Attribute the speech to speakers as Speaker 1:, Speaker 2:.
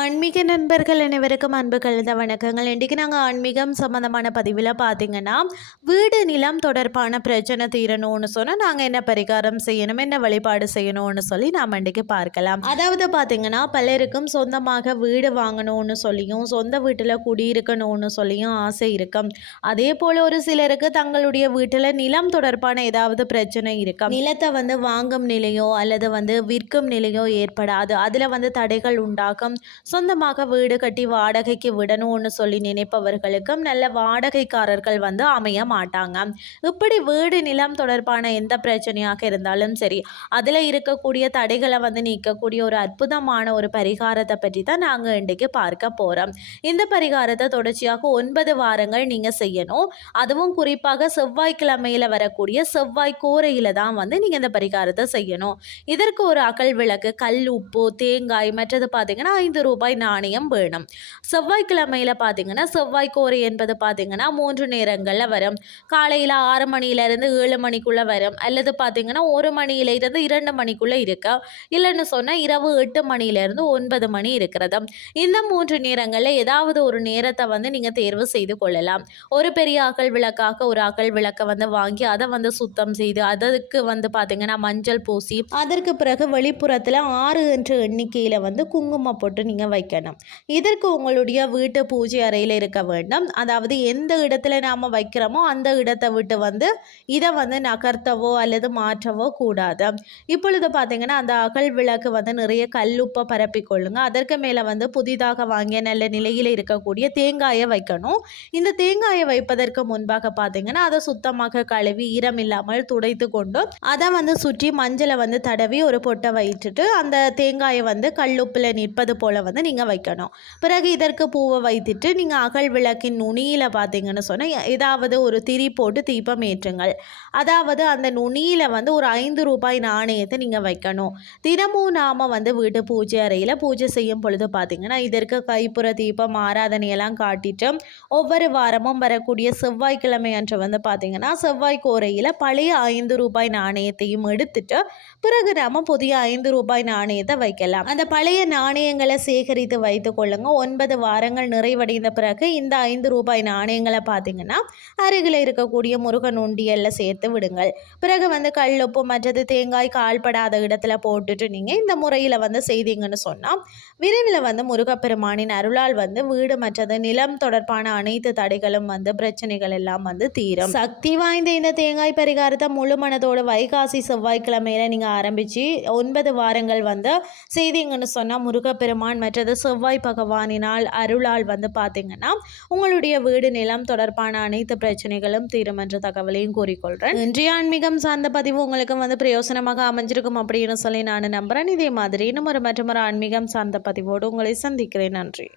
Speaker 1: ஆன்மீக நண்பர்கள் அனைவருக்கும் அன்பு கலந்த வணக்கங்கள். இன்றைக்கி நாங்கள் ஆன்மீகம் சம்மந்தமான பதிவில் பார்த்தீங்கன்னா வீடு நிலம் தொடர்பான பிரச்சனை தீரணும்னு சொன்னால் நாங்கள் என்ன பரிகாரம் செய்யணும் என்ன வழிபாடு செய்யணும்னு சொல்லி நாம் இன்றைக்கு பார்க்கலாம். அதாவது பார்த்தீங்கன்னா பலருக்கும் சொந்தமாக வீடு வாங்கணும்னு சொல்லியும் சொந்த வீட்டில் குடியிருக்கணும்னு சொல்லியும் ஆசை இருக்கும். அதே போல் ஒரு சிலருக்கு தங்களுடைய வீட்டில் நிலம் தொடர்பான ஏதாவது பிரச்சனை இருக்கும். நிலத்தை வந்து வாங்கும் நிலையோ அல்லது வந்து விற்கும் நிலையோ ஏற்படாது. அதில் வந்து தடைகள் உண்டாகும். சொந்தமாக வீடு கட்டி வாடகைக்கு விடணும்னு சொல்லி நினைப்பவர்களுக்கும் நல்ல வாடகைக்காரர்கள் வந்து அமைய மாட்டாங்க. இப்படி வீடு நிலம் தொடர்பான எந்த பிரச்சனையாக இருந்தாலும் சரி அதில் இருக்கக்கூடிய தடைகளை வந்து நீக்கக்கூடிய ஒரு அற்புதமான ஒரு பரிகாரத்தை பற்றி தான் நாங்கள் இன்றைக்கு பார்க்க போகிறோம் இந்த பரிகாரத்தை தொடர்ச்சியாக ஒன்பது வாரங்கள் நீங்கள் செய்யணும். அதுவும் குறிப்பாக செவ்வாய்க்கிழமையில் வரக்கூடிய செவ்வாய் கூரையில் தான் வந்து நீங்கள் இந்த பரிகாரத்தை செய்யணும். இதற்கு ஒரு அகல் விளக்கு கல் உப்பு தேங்காய் மற்றது பார்த்தீங்கன்னா ஐந்து ரூபாய் நாணயம் வேணும். செவ்வாய்க்கிழமையில் பார்த்தீங்கன்னா செவ்வாய்க்கோரை என்பது பார்த்தீங்கன்னா மூன்று நேரங்களில் வரும். காலையில் ஆறு மணியிலேருந்து ஏழு மணிக்குள்ளே வரும். அல்லது பார்த்தீங்கன்னா ஒரு மணியிலேருந்து இரண்டு மணிக்குள்ளே இருக்கா இல்லைன்னு சொன்னால் இரவு எட்டு மணியிலேருந்து ஒன்பது மணி இருக்கிறது. இந்த மூன்று நேரங்களில் ஏதாவது ஒரு நேரத்தை வந்து நீங்கள் தேர்வு செய்து கொள்ளலாம். ஒரு பெரிய அகல் விளக்காக ஒரு அகல் விளக்கை வந்து வாங்கி அதை வந்து சுத்தம் செய்து அதற்கு வந்து பார்த்தீங்கன்னா மஞ்சள் பூசி அதற்கு பிறகு வெளிப்புறத்தில் ஆறு என்ற எண்ணிக்கையில் வந்து குங்குமம் போட்டு நீங்கள் வைக்கணும். இதற்கு உங்களுடைய வீட்டு பூஜை அறையில் இருக்க வேண்டும். அதாவது எந்த இடத்துல நாம் வைக்கிறோமோ அந்த இடத்தை விட்டு வந்து இதை வந்து நகர்த்தவோ அல்லது மாற்றவோ கூடாது. இப்பொழுது பார்த்தீங்கன்னா அந்த அகல் விளக்கு வந்து நிறைய கல்லுப்பை பரப்பி கொள்ளுங்க. அதற்கு மேலே வந்து புதிதாக வாங்கிய நல்ல நிலையில் இருக்கக்கூடிய தேங்காயை வைக்கணும். இந்த தேங்காயை வைப்பதற்கு முன்பாக பார்த்தீங்கன்னா அதை சுத்தமாக கழுவி ஈரம் இல்லாமல் துடைத்து கொண்டு அதை வந்து சுற்றி மஞ்சளை வந்து தடவி ஒரு பொட்டை வைத்துட்டு அந்த தேங்காயை வந்து கல்லுப்பில் நிற்பது போல் வந்து நீங்கள் வைக்கணும். பிறகு இதற்கு பூவை வைத்துட்டு நீங்கள் அகல் விளக்கின் நுனியில் பார்த்தீங்கன்னு சொன்னால் ஏதாவது ஒரு திரி போட்டு தீபம் ஏற்றுங்கள். அதாவது அந்த நுனியில் வந்து ஒரு ஐந்து ரூபாய் நாணயத்தை நீங்கள் வைக்கணும். தினமும் நாம் வந்து வீட்டு பூஜை அறையில் பூஜை செய்யும் பொழுது பார்த்தீங்கன்னா இதற்கு கைப்புற தீபம் ஆராதனையெல்லாம் காட்டிட்டு ஒவ்வொரு வாரமும் வரக்கூடிய செவ்வாய்க்கிழமை அன்று வந்து பார்த்தீங்கன்னா செவ்வாய் கோரையில் பழைய ஐந்து ரூபாய் நாணயத்தையும் எடுத்துட்டு பிறகு நாம் புதிய ஐந்து ரூபாய் நாணயத்தை வைக்கலாம். அந்த பழைய நாணயங்களை சேகரித்து வைத்து கொள்ளுங்க. ஒன்பது வாரங்கள் நிறைவடைந்த பிறகு இந்த ஐந்து ரூபாய் நாணயங்களை பார்த்தீங்கன்னா அருகில் இருக்கக்கூடிய முருகன் உண்டியலில் சேர்த்து விடுங்கள். பிறகு வந்து கல் உப்பு மற்றது தேங்காய் கால்படாத இடத்துல போட்டுட்டு நீங்கள் இந்த முறையில் வந்து செய்தீங்கன்னு சொன்னால் விரைவில் வந்து முருகப்பெருமானின் அருளால் வந்து வீடு மற்றது நிலம் தொடர்பான அனைத்து தடைகளும் வந்து பிரச்சனைகள் எல்லாம் வந்து தீரும். சக்தி வாய்ந்த இந்த தேங்காய் பரிகாரத்தை முழு மனதோடு வைகாசி செவ்வாய்க்கிழமையில நீங்கள் ஆரம்பித்து ஒன்பது வாரங்கள் வந்து செய்தீங்கன்னு சொன்னால் முருகப்பெருமான் மற்றது செவ்வாய் பகவானினால் அருளால் வந்து பார்த்தீங்கன்னா உங்களுடைய வீடு நிலம் தொடர்பான அனைத்து பிரச்சனைகளும் தீரும் என்ற தகவலையும் கூறிக்கொள்கிறேன் இன்றைய ஆன்மீகம் சார்ந்த பதிவு உங்களுக்கு வந்து பிரயோசனமாக அமைஞ்சிருக்கும் அப்படின்னு சொல்லி நான் நம்புகிறேன் இதே மாதிரி இன்னும் ஒரு மற்றும் ஒரு ஆன்மீகம் சார்ந்த பதிவோடு உங்களை சந்திக்கிறேன். நன்றி.